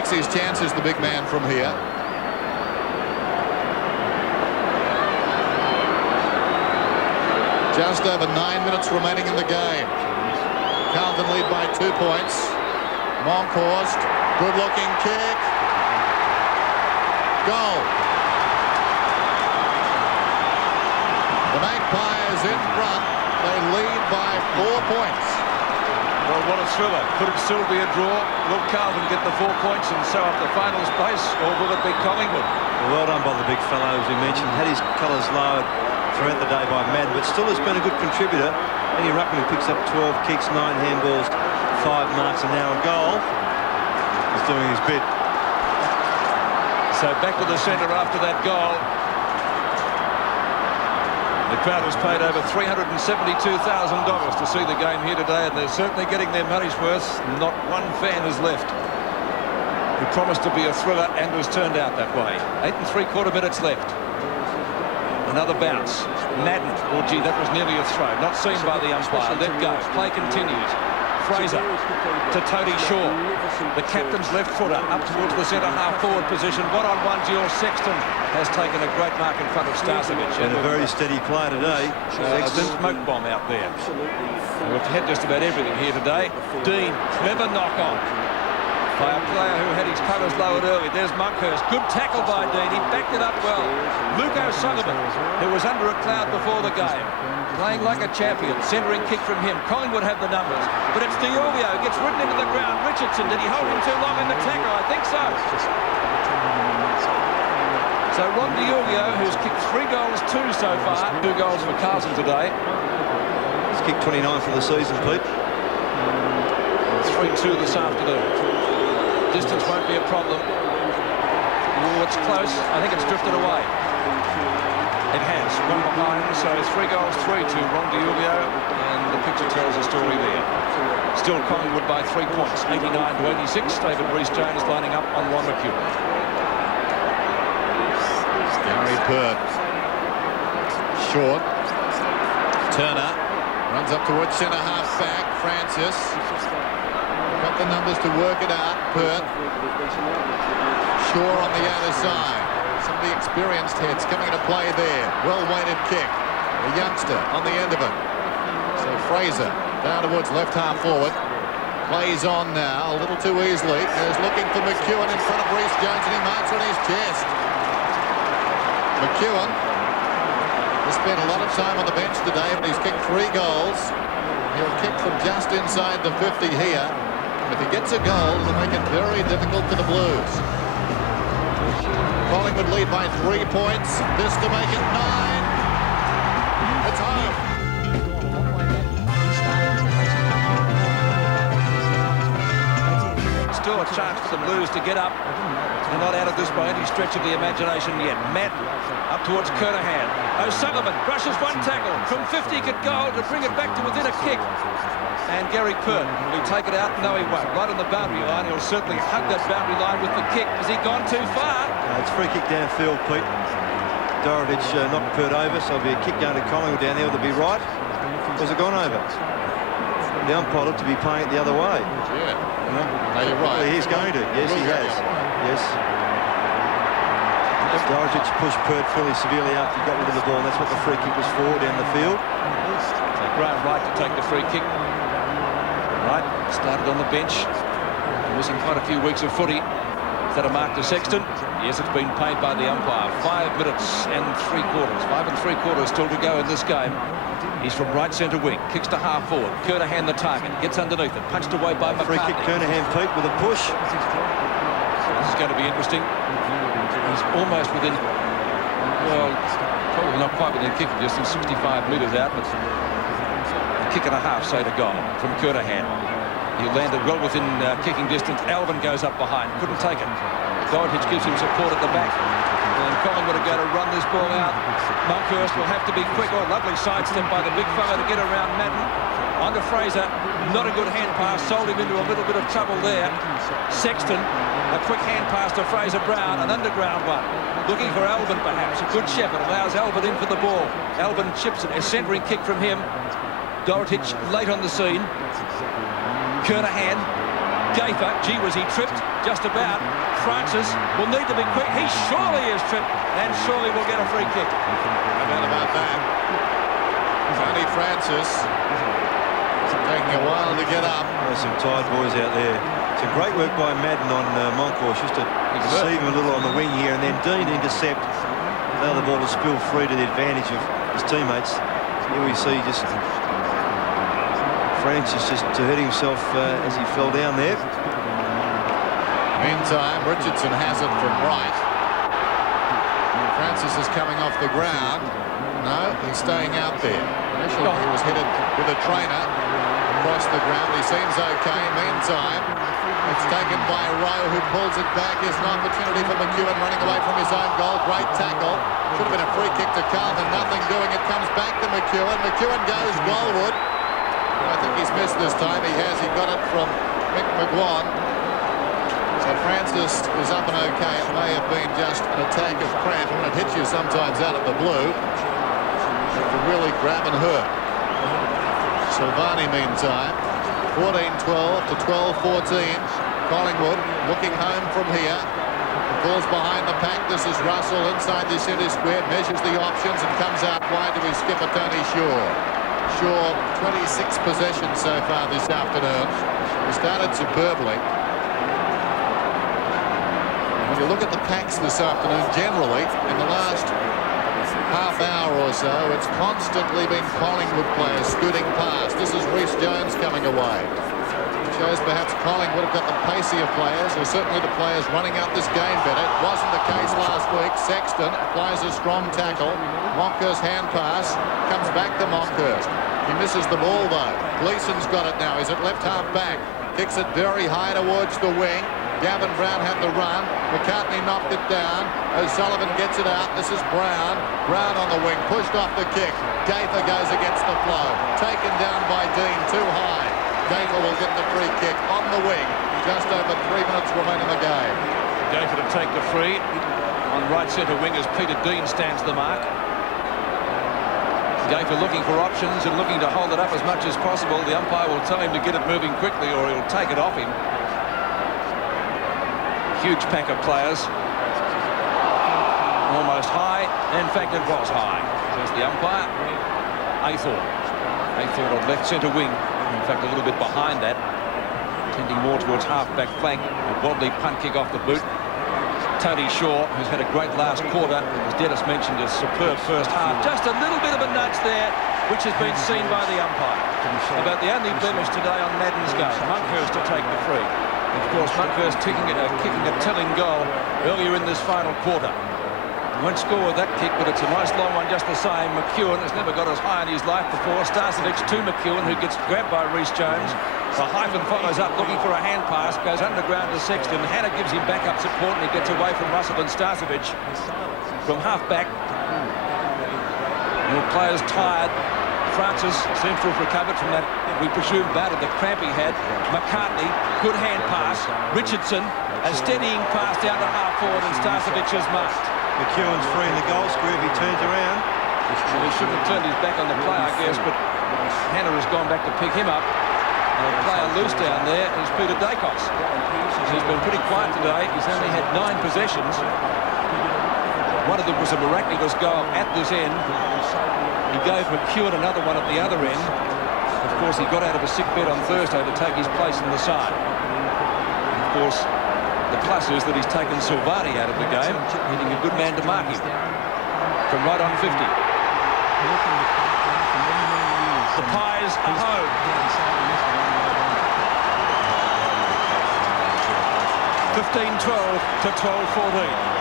likes his chances, the big man, from here. Just over 9 minutes remaining in the game. Carlton lead by 2 points. Monkhorst, good-looking kick. Goal. The Magpies in front. They lead by 4 points. Well, what a thriller. Could it still be a draw? Will Carlton get the 4 points and sew up the finals place, or will it be Collingwood? Well done by the big fellow, as we mentioned. Had his colours lowered throughout the day by Madden, but still has been a good contributor. Any ruckman who picks up 12 kicks, 9 handballs, 5 marks, and now a goal. He's doing his bit. So back to the centre after that goal. The crowd has paid over $372,000 to see the game here today, and they're certainly getting their money's worth. Not one fan is left. It promised to be a thriller and was turned out that way. 8 3/4 minutes left. Another bounce. Madden. Oh, gee, that was nearly a throw. Not seen by the umpire. Let go. Play continues. Fraser to Tony Shaw. The captain's left footer up towards the centre half forward position. One-on-one, George Sexton has taken a great mark in front of Starcevic. And a very steady play today. A smoke bomb out there. We've had just about everything here today. Dean, clever knock on by a player who had his colours lowered early. There's Monkhorst. Good tackle by Dean. He backed it up well. Luke O'Sullivan, who was under a cloud before the game, playing like a champion. Centering kick from him. Collingwood have the numbers. But it's Diogio. Gets ridden into the ground. Richardson, did he hold him too long in the tackle? I think so. So Ron Diogio, who's kicked 3 goals, 2 so far. 2 goals for Carlton today. He's kicked 29 for the season, Pete. 3-2 this afternoon. Distance won't be a problem. Oh, it's close. I think it's drifted away. It has. One behind, so 3 goals, 3 to Ron Diogio, and the picture tells a story there. Still Collingwood by 3 points, 89 to 86. David Rees-Jones lining up on Ron McEwen. Gary Pert. Short. Turner runs up towards centre half back. Francis. Got the numbers to work it out. Pert. Shaw on the outer side. Some of the experienced heads coming into play there. Well-weighted kick. A youngster on the end of it. So Fraser down towards left half forward. Plays on now a little too easily. Is looking for McEwen in front of Rees-Jones, and he marks on his chest. McEwen has spent a lot of time on the bench today, but he's kicked 3 goals. He'll kick from just inside the 50 here. If he gets a goal, it'll make it very difficult for the Blues. Collingwood lead by 3 points. This to make it 9. It's home. Still a chance for the Blues to get up. They're not out of this by any stretch of the imagination yet. Madden up towards Kernahan. O'Sullivan brushes one tackle from 50, could go to bring it back to within a kick. And Gary Pert, will he take it out? No, he won't. Right on the boundary line. He'll certainly hug that boundary line with the kick. Has he gone too far? It's free kick downfield, Pete. Dorovic knocked Pert over, so it'll be a kick going to Collingwood down there. Will it be right? Or has it gone over? The umpire ought to be playing it the other way. Yeah. No, you're right. Well, he's going to. Yes, he has. Yes. Dorovic pushed Pert fairly severely after he got rid of the ball, and that's what the free kick was for, down the field. So Graham Wright to take the free kick. Wright started on the bench. Missing quite a few weeks of footy. Is that a mark to Sexton? Yes, it's been paid by the umpire. 5 minutes and 3/4. 5 3/4 still to go in this game. He's from right centre wing. Kicks to half forward. Kernahan the target. Gets underneath it. Punched away by McCartney. Free kick Kernahan, Pete, with a push. This is going to be interesting. He's almost within, well, probably not quite within kicking distance. 65 metres out, but a kick and a half, say, to goal from Kernahan. He landed well within kicking distance. Alvin goes up behind. Couldn't take it. Dorovic gives him support at the back. And Collingwood are going to run this ball out. Monkhorst will have to be quick. Oh, lovely sidestep by the big fella to get around Madden. On to Fraser. Not a good hand pass. Sold him into a little bit of trouble there. Sexton. A quick hand pass to Fraser Brown. An underground one. Looking for Alvin, perhaps. A good shepherd. Allows Alvin in for the ball. Alvin chips it. A centering kick from him. Dorovic late on the scene. Kernahan Gaither, gee, was he tripped? Just about. Francis will need to be quick. He surely is tripped and surely will get a free kick. No doubt about that. Tony Francis taking a while to get up. There's some tired boys out there. Some great work by Madden on Moncourse just to deceive him a little on the wing here, and then Dean intercept. Allow the ball to spill free to the advantage of his teammates. Here we see just Francis just to hurt himself as he fell down there. Meantime, Richardson has it from right. Francis is coming off the ground. No, he's staying out there. Initially, he was headed with a trainer across the ground. He seems okay. Meantime, it's taken by Rowe, who pulls it back. Here's an opportunity for McEwen running away from his own goal. Great tackle. Should have been a free kick to Carlton. Nothing doing. It comes back to McEwen. McEwen goes goalward. I think he's missed this time. He has. He got it from Mick McGuan. So Francis is up and okay. It may have been just an attack of cramp. When it hits you sometimes out of the blue, it can really grab and hurt. Silvani, meantime, 14-12 to 12-14. Collingwood looking home from here. Falls behind the pack. This is Russell inside the centre square, measures the options and comes out wide to his skipper, Tony Shaw. Shaw, 26 possessions so far this afternoon. He started superbly. When you look at the packs this afternoon, generally, in the last half hour or so, it's constantly been Collingwood players scooting past. This is Rhys Jones coming away. It shows perhaps Collingwood have got the pacier players, or certainly the players running out this game better. It wasn't the case last week. Sexton applies a strong tackle. Monkhurst hand pass, comes back to Monkhurst. He misses the ball though. Gleeson's got it now. He's at left half back. Kicks it very high towards the wing. Gavin Brown had the run. McCartney knocked it down. O'Sullivan gets it out. This is Brown. Brown on the wing. Pushed off the kick. Gaither goes against the flow. Taken down by Dean. Too high. Gaither will get the free kick on the wing. Just over 3 minutes remain in the game. Gaither to take the free. On right centre wing as Peter Dean stands the mark. Gaither looking for options and looking to hold it up as much as possible. The umpire will tell him to get it moving quickly or he'll take it off him. Huge pack of players. Almost high. In fact, it was high, says the umpire. Aythorpe on left centre wing. In fact, a little bit behind that. Tending more towards half-back flank. A wobbly punt kick off the boot. Tony Shaw, who's had a great last quarter, as Dennis mentioned, a superb first half. Just a little bit of a nudge there, which has been seen by the umpire. About the only blemish today on Madden's game. Monkhurst to take the free. Of course, Monkhurst kicking a telling goal earlier in this final quarter. He won't score with that kick, but it's a nice long one just the same. McEwen has never got as high in his life before. Starcevic to McEwen, who gets grabbed by Rhys Jones. The hyphen follows up, looking for a hand pass, goes underground to Sexton. Hannah gives him backup support, and he gets away from Russell and Starcevic. From half-back, more players tired. Francis seems to have recovered from that, we presume, bout of the cramp he had. McCartney, good hand pass. Richardson, a steadying pass down to half-forward, and Starcevic is marked. McEwen's free in the goal square if he turns around. Well, he shouldn't have turned his back on the play, I guess, but Hannah has gone back to pick him up. And the player loose down there is Peter Dacos. He's been pretty quiet today. He's only had 9 possessions. One of them was a miraculous goal at this end. He gave McEwen another one at the other end. Of course, he got out of a sick bed on Thursday to take his place in the side. And of course, the plus is that he's taken Silvani out of the game, needing a good man to mark him. From right on 50. The Pies are home. 15-12 to 12-14.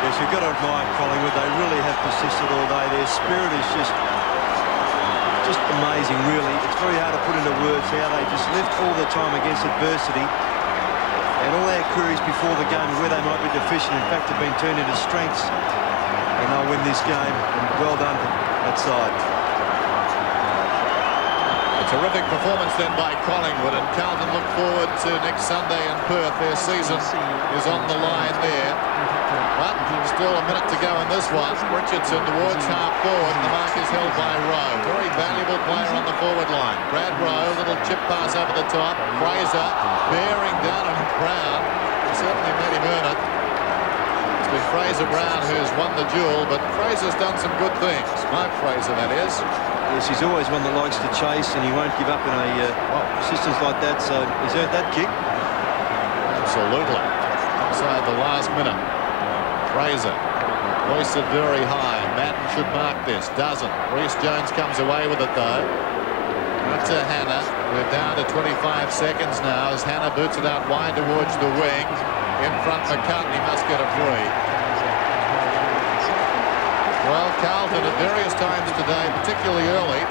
Yes, you've got to admire Collingwood. They really have persisted all day. Their spirit is just amazing, really. It's very hard to put into words how they just lift all the time against adversity. And all their queries before the game, where they might be deficient, in fact, have been turned into strengths. And they'll win this game. Well done, that side. Terrific performance then by Collingwood, and Carlton look forward to next Sunday in Perth. Their season is on the line there. But still a minute to go in this one. Richardson towards half forward. The mark is held by Rowe. Very valuable player on the forward line. Brad Rowe, little chip pass over the top. Fraser bearing down on Brown. Certainly made him earn it. It's been Fraser Brown who's won the duel, but Fraser's done some good things. Mark Fraser, that is. Yes, he's always one that likes to chase, and he won't give up in a persistence like that, so he's earned that kick. Absolutely. Inside the last minute. Fraser hoisted very high. Madden should mark this. Doesn't. Reece Jones comes away with it, though. Up to Hannah. We're down to 25 seconds now as Hannah boots it out wide towards the wing. In front, McCartney must get a free. Well, Carlton at various times today, particularly early,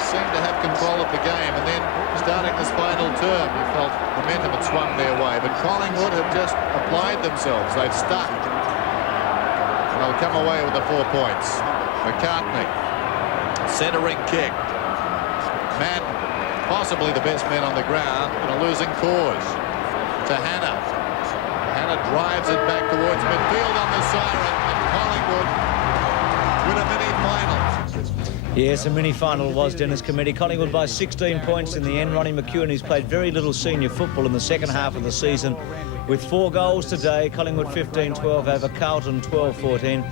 seemed to have control of the game, and then starting this final term, you felt momentum had swung their way. But Collingwood have just applied themselves. They've stuck. And they'll come away with the 4 points. McCartney, centering kick. Madden, possibly the best man on the ground in a losing cause. To Hannah. Hannah drives it back towards midfield on the siren, and Collingwood win a mini-final. Yes, a mini-final was, Dennis Commeti. Collingwood by 16 points in the end. Ronnie McEwen, who's played very little senior football in the second half of the season, with 4 goals today. Collingwood 15-12 over Carlton 12-14.